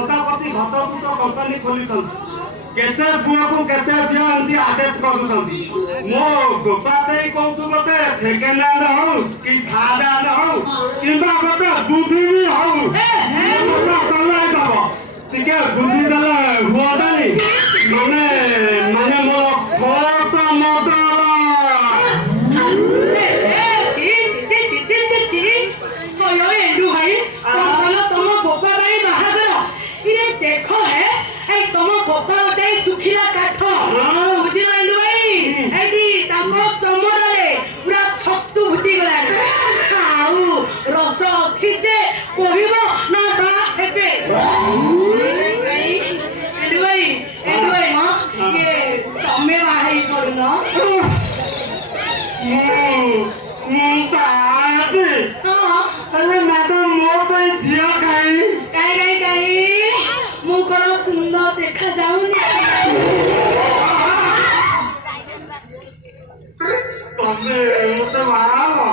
ପ୍ରଜାପତି ଘଟଦୂତ company ଖୋଲିଛନ୍ତି। କେତେ ପୁଅକୁ କେତେ ଝିଅ ଏମିତି ଆଦେଶ କରୁଛନ୍ତି। ମୋ ଗୋପା ଦେଇ କହୁଛୁ ଗୋଟେ ସେକେଣ୍ଡ ହ୍ୟାଣ୍ଡ ହଉ କି ଥାର୍ଡ ହ୍ୟାଣ୍ଡ ହଉ କିମ୍ବା ଗୋଟେ ବୁଦ୍ଧି ବି ହଉ ଚଲାଇ ଦବ। ଟିକେ ବୁଦ୍ଧି ଦେଲେ ହୁଅନ୍ତାନି। ମାନେ ମାନେ ମୋର ଖୋଟ ମଦଳ सुखिला काठ बुझिल एंडु भाई एडी ताको चमड़े पूरा छत्तु फुटी गलानी आउ रस अछि जे कहिबो ना बा हेबे एंडु भाई हां ये तमे बाहाई करनो बाबी हां अरे मैडम मो पे जिया काई मु कोन सुंदर देखा जाउनी मुझे मारा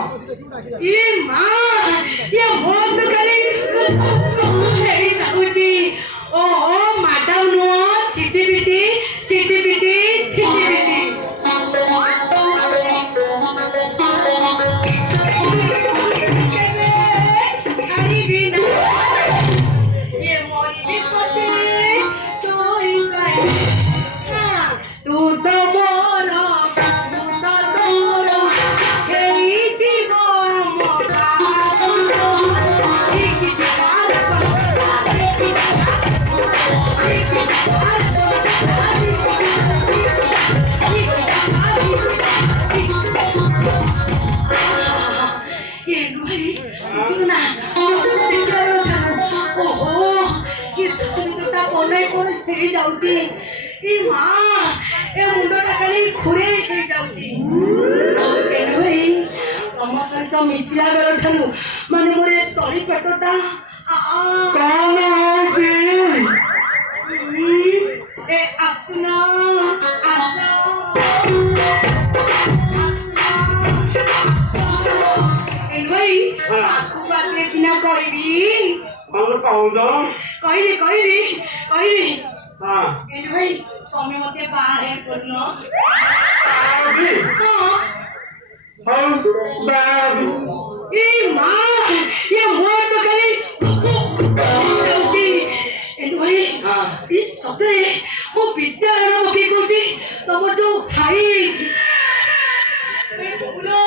ये माँ ये बहुत करी हेरी नाउची ओ मैडम नो चिटी पिटी अरे बिना ये मोरी भी पचे तो ही तू तो मोरा जाउची ई मां ए मुंडटा खाली खुरे हे जाउची केनु भाई तम सहित मिसिया बेल ठानु माने मोरे तळी पेटटा कौन होती ए आसुना केनु भाई आखु बासे सिना करबी और कहू दो कहबी हां केनु भाई तमे मते बाहे करनो अभी हां हौ बाबी ए मां ये मोर तो खाली जाउची एनु भाई हां ई सते मो विद्यालय मके कोची तमर जो हाई बोलो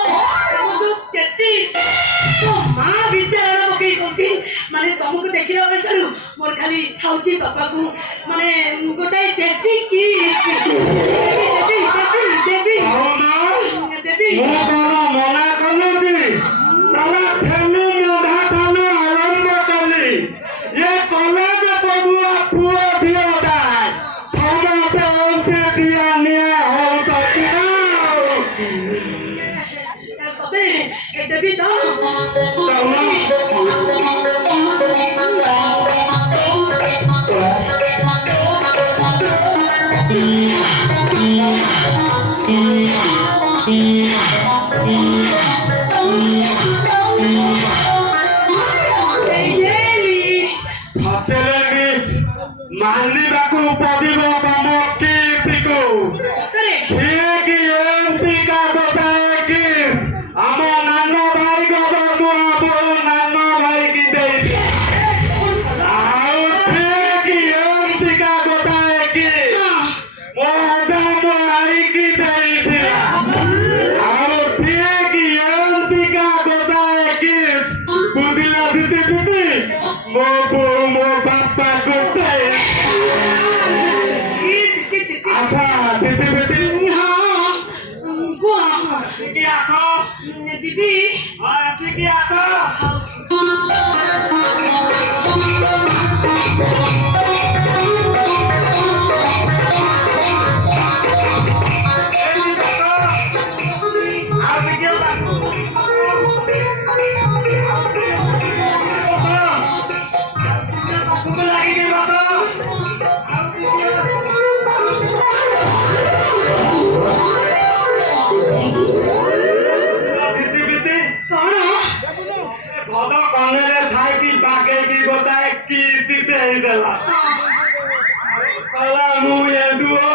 तमर जो चची तो मां विद्यालय मके कोची माने तुमको देखिला बेटारू मोर खाली इच्छा होची तबाकू माने गोटाई देसी की देवी मो बाबा मना करनुची चला छेनी मेधा थानो आरंभ करली ये कॉलेज पढ़ुआ पुओ दियो दाय थमते ओंचे दिया निया हो तो सते ए देवी तो मानिबाकू पड़िबो तम कीर्तिको ठीक एमती का गोटाए कीर्ति आम नान भाई गो नान भाई की देई आउ ठीक एमती का गोटाए कीर्ति मो मो आई की देई आउ ठीक एमती का गोटाए कीर्ति बुदिला दीदी बुदी मो बापा गोटाए दीदी बेटी हाँ गुआ की आखो दीदी हां की आखो ଏଣ୍ଡୁଅ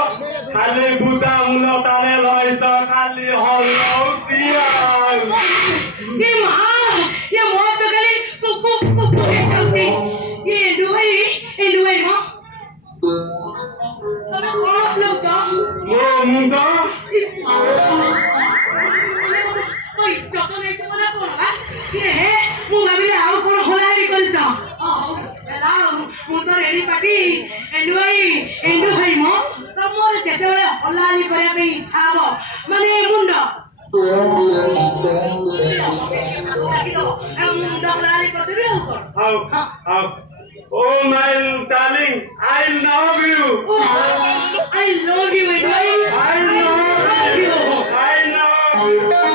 ଖାଲି ବୁଦା ମୂଳ ତାଳେ ଲଇତ ଖାଲି ହଲଉତିଆ ये माँ ये मौत तो गली कुकु कुकु करती ये एंडुआई माँ तुम्हें कौन लोग जा ମୋ ମୁଣ୍ଡ ओए जतो नहीं तो ना कौन बा ये है मु भाबिले आउ कौन होलारी करछ एला मु तो रेडी पाटी एंडुआई माँ तमोर जेते बेले होलारी करे पे इच्छा हो माने मुंड How? Oh my darling, I love you. I love you, Edwin. I love you. I love you.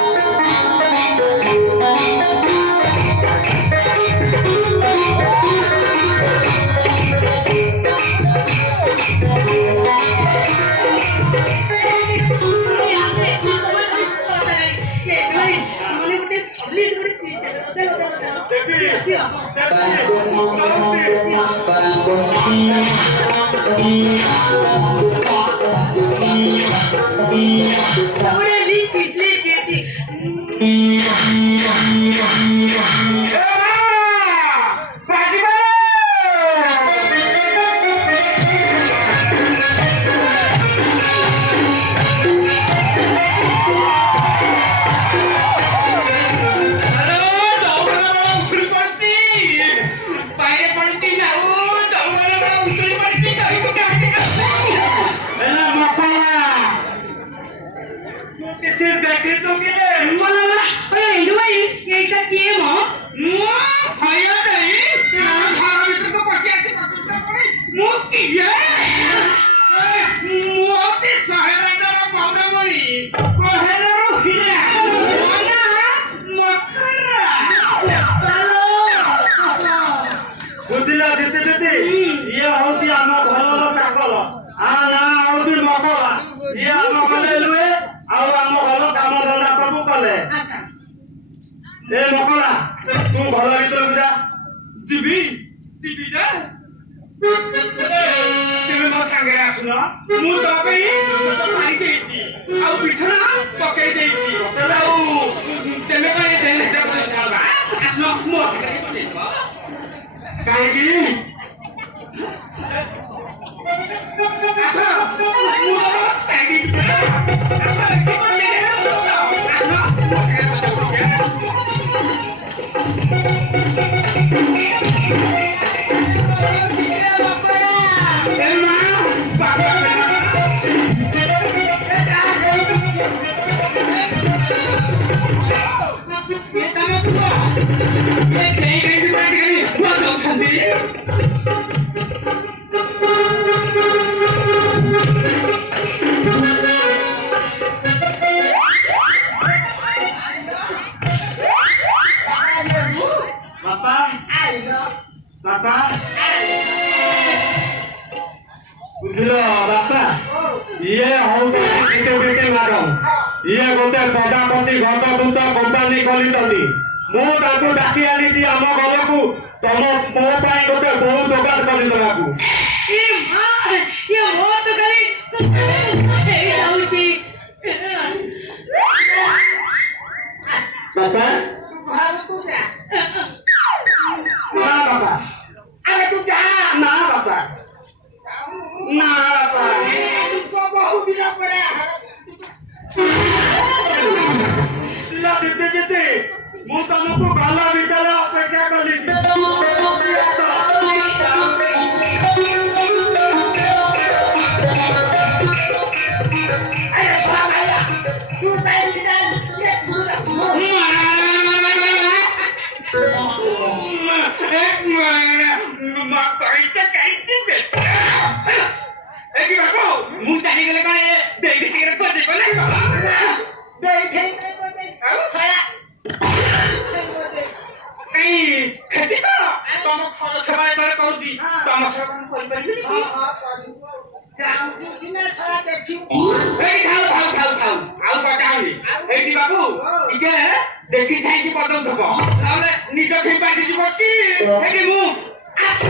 ए मकला तू घर भीतर जा जीबी जा तेरे मो संगे आसुना मु तो पे तो पानी देछि आ बिछना पकई देछि तले आ तेने काई देने जा बोले छाला आसनो मो संगे बोले काई की ये गोटे पदापति घटदूत कंपानी खोली मु डाकी आनी आम घर को तुम मो गोटे बहु दोकान कर बापा ना बापा अरे तू जा ना बापा ना बापा बहुत दिन पर देते मु तुमको बाला विद्यालय अपेक्षा कली देखी छाई पदम थब निज ठीक बाटी जीव कि मु आस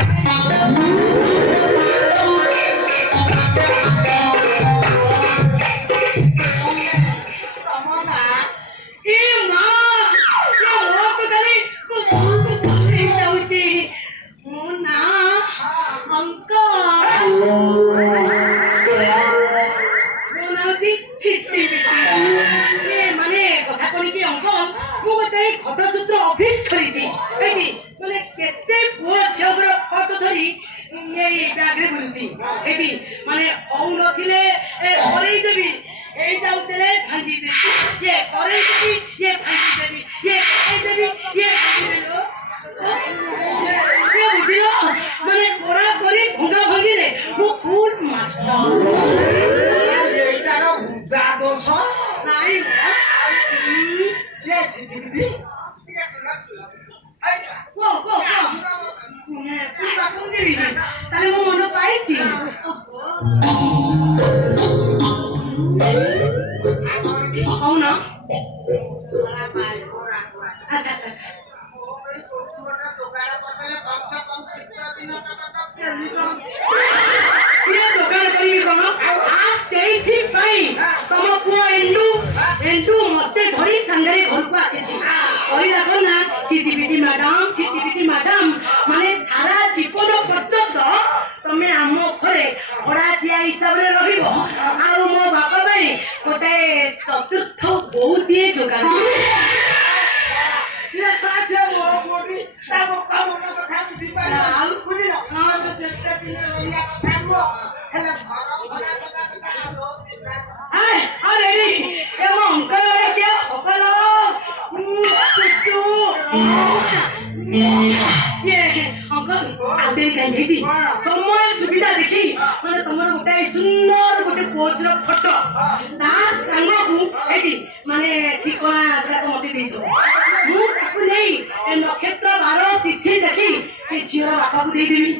ଗୋଟେ ଘଟସୂତ୍ର ଅଫିସ ଖୋଲିଛି ଏଠି ମାନେ କେତେ ପୁଅ ଝିଅଙ୍କର ଫଟୋ ଧରି ଏଇ ବ୍ୟାଗରେ ବୁଲୁଛି ଏଠି ମାନେ ହଉନଥିଲେ କରେଇ ଦେବି ଏଇ ଯାଉଥିଲେ ଭାଙ୍ଗି ଦେବି ଇଏ କରେଇ ଦେବି ଇଏ ଭାଙ୍ଗି ଦେବି ଇଏ କରେଇ ଦେବି ଇଏ ଭାଙ୍ଗି ଦେବି ବୁଝିଲ ମାନେ କୋରା କରି ଭଙ୍ଗା ଭଙ୍ଗିରେ ମୁଁ ଫୁଲ ଏଇଟାର ବୁଝା ଦୋଷ ନାଇଁ ତାହେଲେ ମୋ ମନ ପାଇଛି କହୁନ ଆଚ୍ଛା ଆଚ୍ଛା ଆଚ୍ଛା ଦୋକାନ କରିବି କଣ ସେଇଥିପାଇଁ ତମ ପୁଅ ଏଣ୍ଡୁ ମତେ ଧରି ସାଙ୍ଗରେ ଘରକୁ ଆସିଛି କହିଲା କଣ ନା ଚିଟିପିଟି ମ୍ୟାଡାମ ମାନେ ସାରା ଜୀବନ ପର୍ଯ୍ୟନ୍ତ ତମେ ଆମ ଘରେ ଭଡାଟିଆ ହିସାବରେ ରହିବ ଆଉ ମୋ ବାପା ପାଇଁ ଗୋଟେ ଚତୁର୍ଥ ବୋହୂଟିଏ ଯୋଗାଡ଼ ସମୟ ସୁବିଧା ଦେଖି ମାନେ ତମର ଗୋଟେ ସୁନ୍ଦର ଗୋଟେ ପୋଜର ଫଟୋ ତା ସାଙ୍ଗକୁ ଏଠି ମାନେ ଠିକଣା ଗୁଡାକ ମତେ ଦେଇଥିବ ମୁଁ ତାକୁ ନେଇ ନକ୍ଷତ୍ର ବାର ତିଥି ଦେଖି ସେ ଝିଅର ବାପାକୁ ଦେଇଦେବି